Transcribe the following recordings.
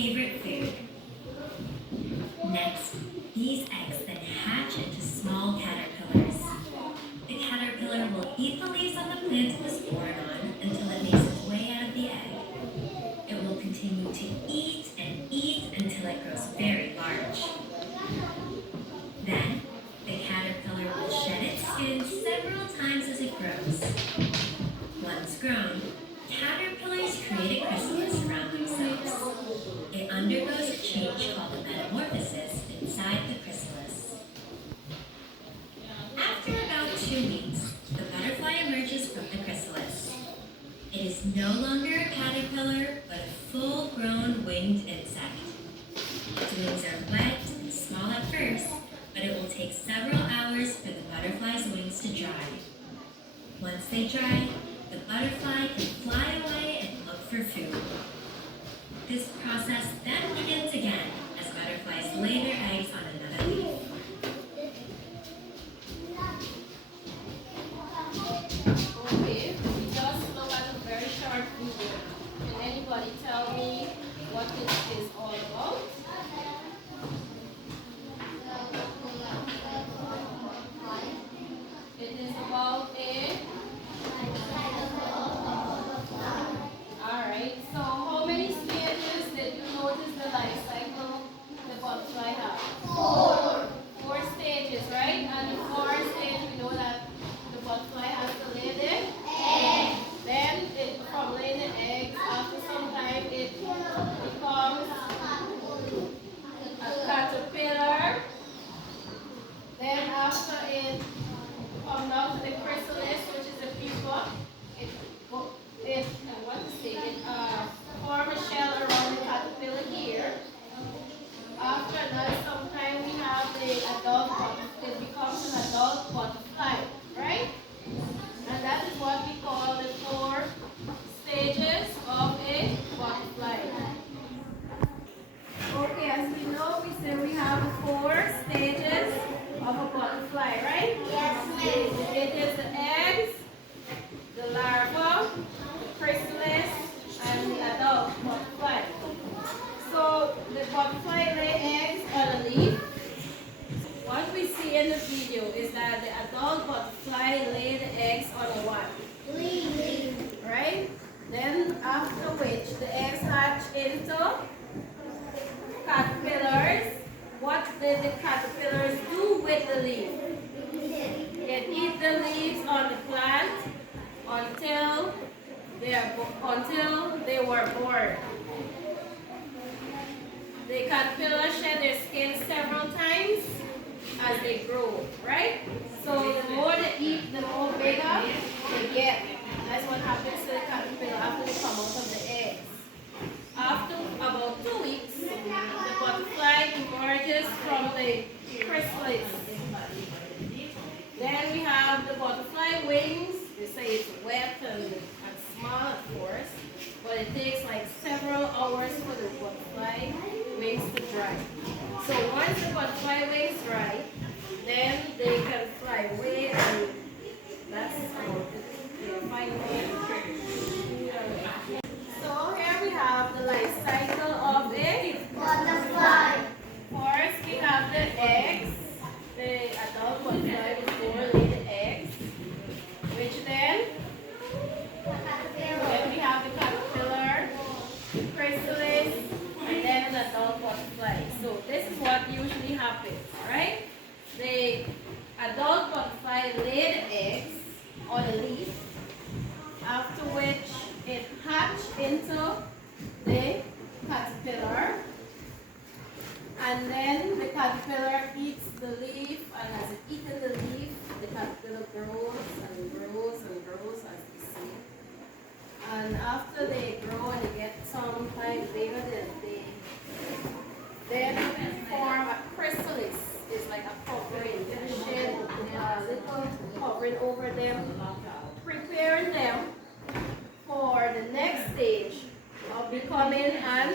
favorite food. Next, these eggs then hatch into small caterpillars. The caterpillar will eat the leaves on the plant it was born on until it makes its way out of the egg. It will continue to eat and eat until it grows very large. Then, the caterpillar will shed its skin several times as it grows. Once grown, caterpillars create a chrysalis around themselves. It undergoes a change called a metamorphosis inside the chrysalis. After about 2 weeks, the butterfly emerges from the chrysalis. It is no longer a caterpillar, but a full-grown winged insect. Its wings are wet and small at first, but it will take several hours for the butterfly's wings to dry. Once they dry, the butterfly can fly away and look for food. This process then begins again as butterflies lay their eggs on another leaf. Okay, we just looked at a very short video. Can anybody tell me what this is all about? It is about a... Alright, so how many stages did you notice the life cycle the butterfly has? 4 stages, right? And the 4th stage, we know that the butterfly has to lay the egg. Then, from laying the eggs, after some time, it becomes a caterpillar. Then, after it comes out to the chrysalis, which is the pupa, it forms a shell around the caterpillar here. After that, sometime we have the adult butterfly. It becomes an adult butterfly, right? And that is what we call the 4 stages of a butterfly. Okay, as we know, we say we have 4 stages of a butterfly, right? Yes, ma'am. It is the eggs, the larva, the chrysalis, and the adult butterfly. So the butterfly lay eggs on a leaf. What we see in the video is that the adult butterfly lay the eggs on a what? Leaf. Right? Then after which the eggs hatch into caterpillars. What did the caterpillars do with the leaf? It eat the leaves on the plant until they were born. The caterpillar shed their skin several times as they grow, right? So the more they eat, the more bigger they get. That's what happens to the caterpillar after they come out of the eggs. After about 2 weeks, the butterfly emerges from the chrysalis. Then we have the butterfly wings. They say it's wet and small at first, but it takes like several hours for the butterfly wings to dry. So once the butterfly wings dry, then they can fly away, and that's about it. They'll find way. So here we have the life cycle of a Butterfly. First, we have the eggs. The adult butterfly before lay the eggs, which then we have the caterpillar, the chrysalis, and then an adult butterfly. So this is what usually happens, right? The adult butterfly lay the eggs on a leaf, after which it hatched into the caterpillar. And then the caterpillar eats the leaf, and as it eats the leaf, the caterpillar grows and grows and grows, as you see. And after they grow and they get sometimes bigger than they then form a chrysalis. It's like a covering, a shed, a little covering over them, preparing them for the next stage of becoming an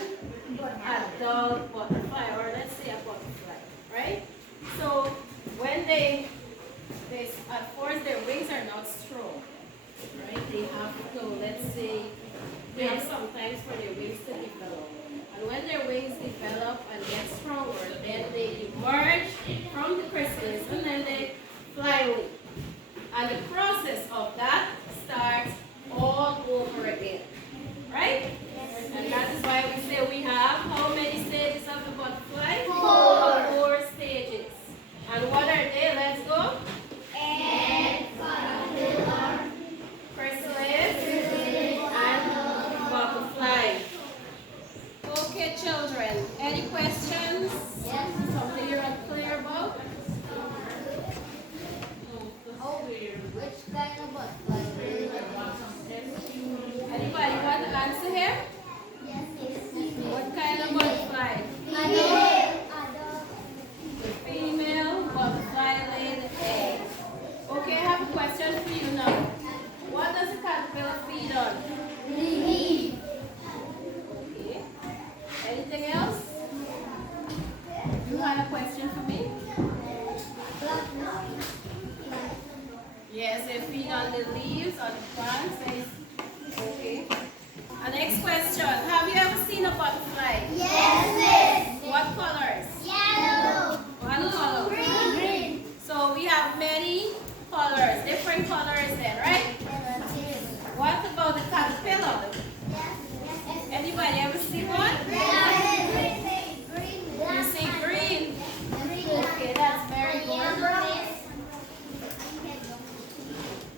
adult butterfly, or let's say a butterfly, right? So when they at first their wings are not strong, right? They have to, let's say, wait sometimes for their wings to develop. And when their wings children, any questions? Yes. Something you're unclear about? Oh, which kind of butterfly? Anybody want to answer here? Yes. What kind of butterfly? The female butterfly laid the egg. Okay, I have a question for you now. What does a caterpillar feed on? Okay. Anything else? You had a question for me? Yes, they feed on the leaves, on the plants. Okay. Our next question. Have you ever seen a butterfly? Yes. What colors? Yellow. What color? Green. So we have many colors, different colors then, right? What about the caterpillar? Anybody ever see one? You see green. Okay, that's very good.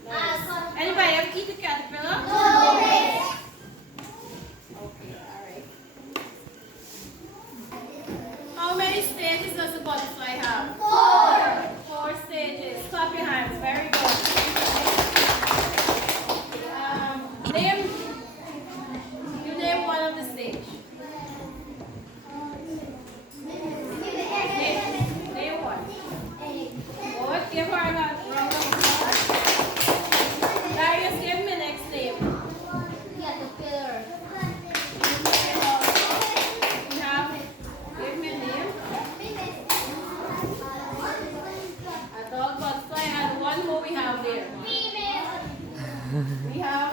Nice. Anybody ever eat a caterpillar? Okay, all right. How many stages does a butterfly have? 4 stages. Clap your hands. Very good. Name one of the stage. Name one. Good. Give her a round of applause. Darius, give me next name. We have, give me a name. Adult butterfly and one more we have there. We have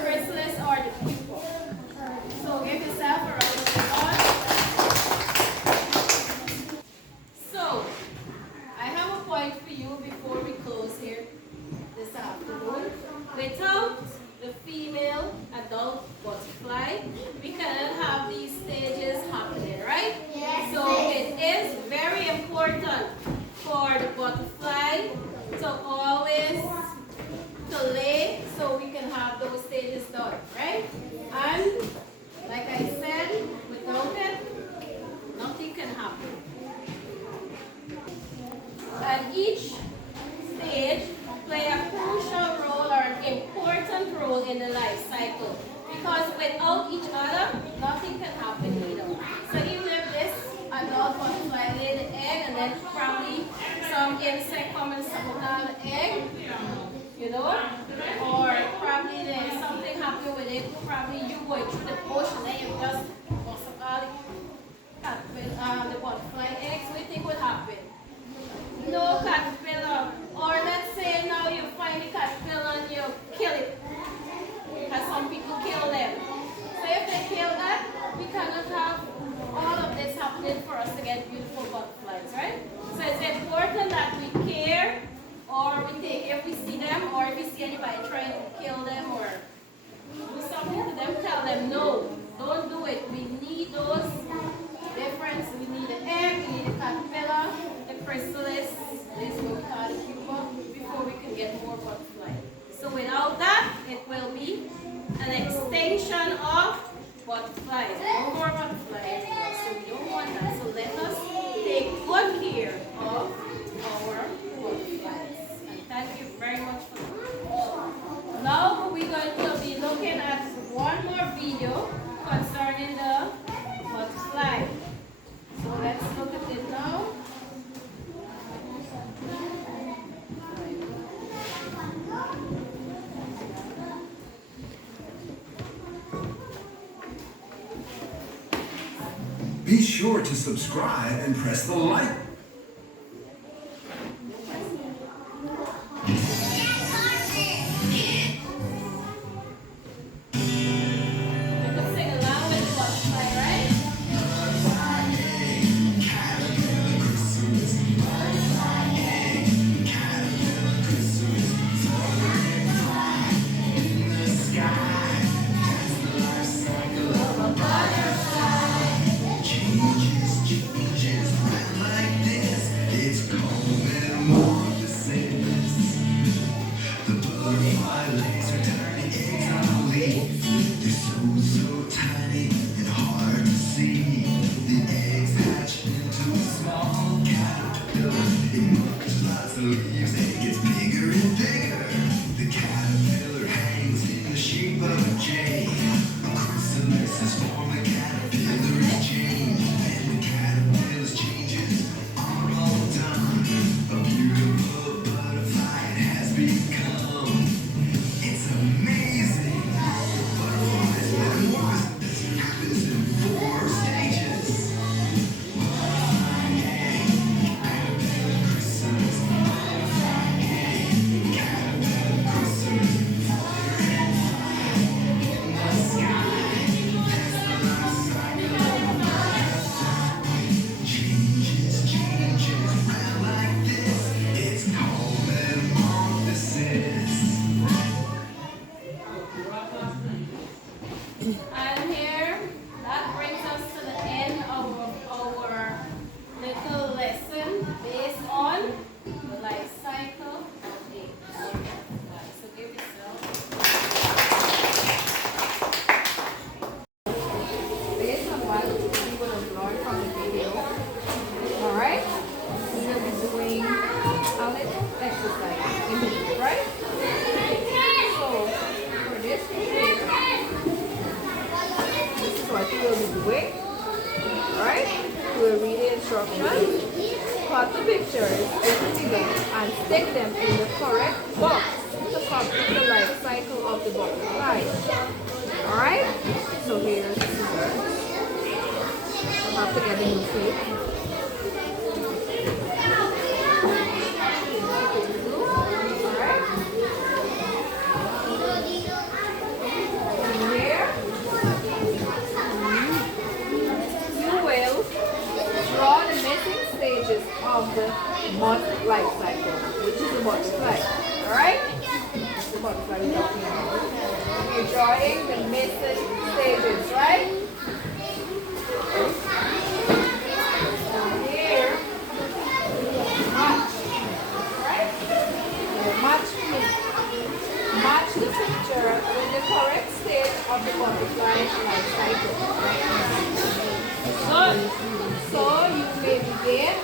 chrysalis or the pupil. So give yourself a round of applause. So I have a point for you before we close here this afternoon. Without the female adult butterfly, we cannot have these stages happening, right? So it is very important for the butterfly to always to lay so we can have those stages done, right? And like I said, without it, nothing can happen. And each stage play a crucial role or an important role in the life cycle. Because without each other, nothing can happen either. So even if this adult butterfly lay the egg and then probably some insect come and suck down the egg, you know, or probably there's something happening with it, probably you going through the ocean and you just bust up all the butterfly eggs, what do you think would happen? No caterpillar. Or let's say now you find the caterpillar and you kill it. Because some people kill them. So if they kill that, we cannot have all of this happening for us to get beautiful butterflies, right? So it's important that we care, or we take, if we see them, or if we see anybody trying to kill them or do something to them, tell them no, don't do it. We need those difference. We need the egg, we need the caterpillar, the chrysalis, this is what we call the pupa, before we can get more butterflies. So without that, it will be an extinction of butterflies. No more butterflies. So we don't want that. So let us take good care of our butterflies. And thank you very much for that. Now we're going to be looking at one more video concerning the butterfly. So let's look at it now. Be sure to subscribe and press the like. You can sing along with the butterfly, right? Changes, when like be doing. Alright? We'll read the instructions, cut the pictures and stick them in the correct box to complete the life cycle of the butterfly. Alright? So here's the scissors. I'll have to get a new tape. Of the moth life cycle, which is the butterfly. Alright? This is the butterfly we're talking about. We're drawing the missing stages, right? So here, match. Right? Match the picture with the correct stage of the butterfly life cycle. Good. So you may begin.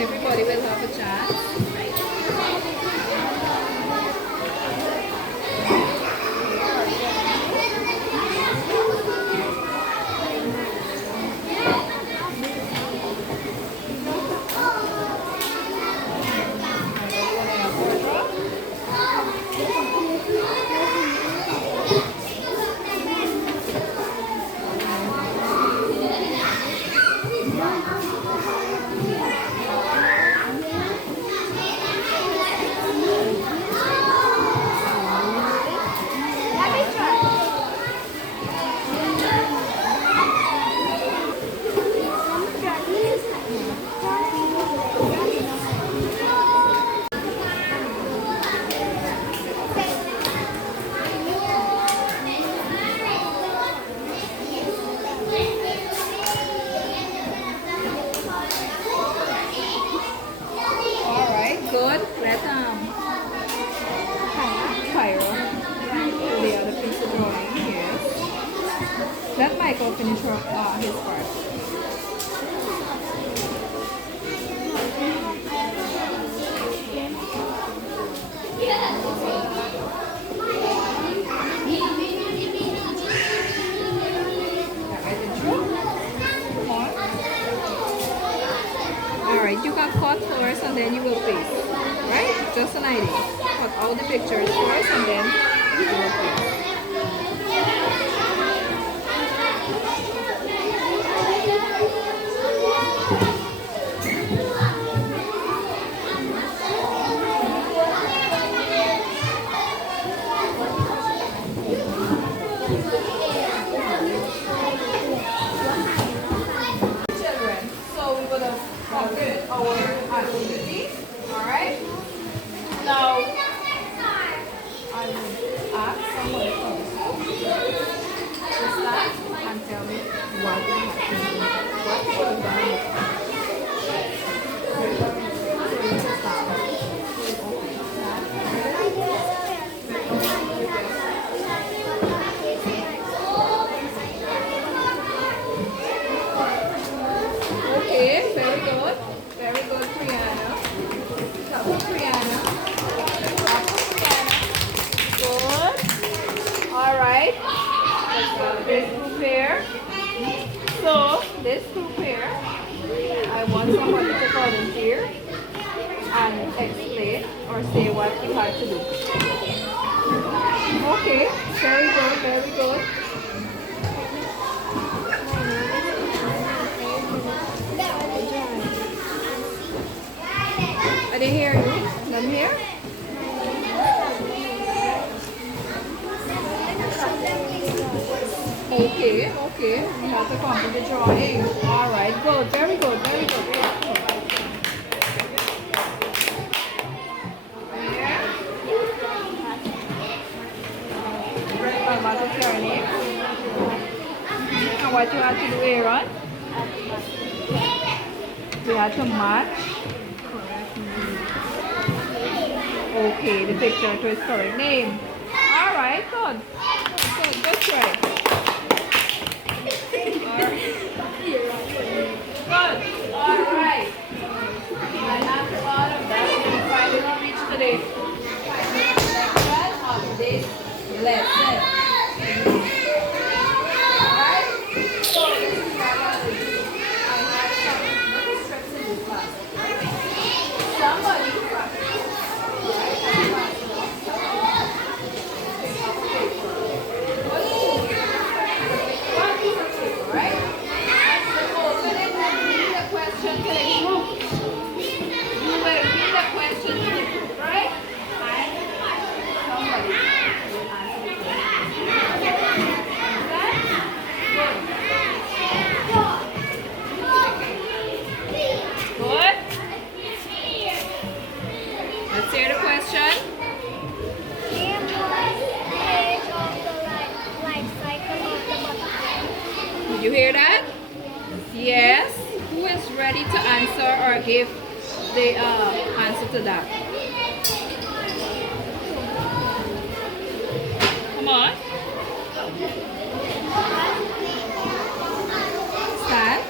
Everybody will have a chance. Good. Let Cairo do the other piece of drawing here. Let Michael finish his part. Alright, you can cut first and then you will paste. Right? Just an idea. Cut all the pictures first and then you will paste. Children, so we would have completed our activity. Alright? Now, I will ask somebody from to start and tell me what you would have done. So you can start. Okay, very good. Very good, Brianna. Clap for Brianna. Clap for Brianna. Good. Alright. Let's go to this group here. this group here, I want somebody to volunteer and explain or say what you had to do. Okay, very good, very good. I didn't hear you. Let me hear. Okay, okay. We have to complete the drawing. All right, good. Very good, very good. What is your name? And what you have to do, Aaron? We have to match. Okay, the picture to its correct name. All right, good. Good, good try. Good. All right. And after all of that, we finally reached today. Section of this lesson. Alright? So this is what I'm going to do. I have some little strips in this class. Somebody practice. Right? And pass it on. Pick up a paper. What do you do? One piece of paper, right? So open it and read the question to the group. You will read the question to the group, right? And somebody will answer the question. Good? Let's hear the question. Name one stage of the life cycle of the butterfly. Did you hear that? Yes. Who is ready to answer or give the answer to that? Come on. Stand.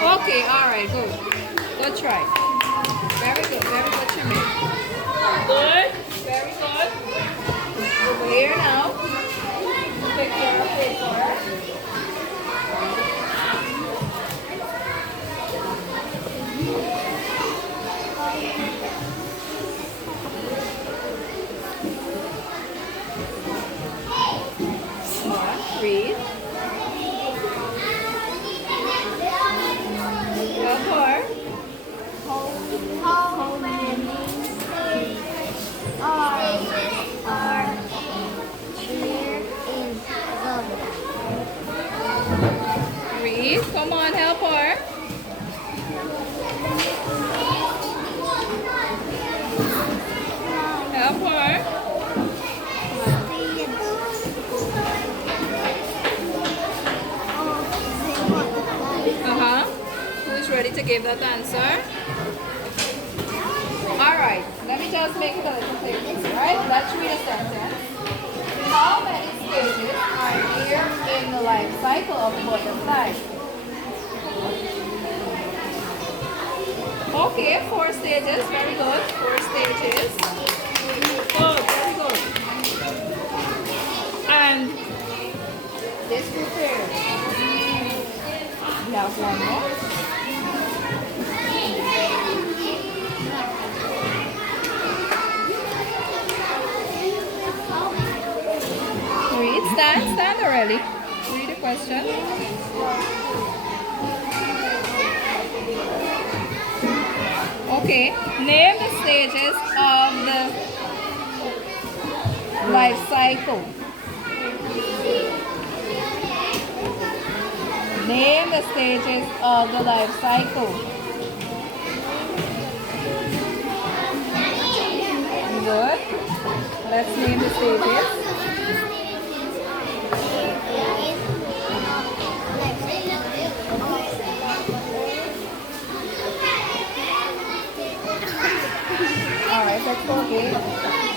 Okay, alright, good. Good try. Very good, Shemaine. Good, very good. Over here now. Pick your paper. Read. Go for. How many stages are there in the Read. Come on, help her. Help her. Who's ready to give that answer? Alright, let me just make it a little clearer. Right? Let's read a sentence. How many stages are there in the life cycle of a butterfly? Okay, 4 stages. Very good. 4 stages. Good, very good. And this group here. We have one more. Read, stand already. Read the question. Okay, name the stages of the life cycle. Name the stages of the life cycle. Good. Let's name the stages. Alright, let's go again.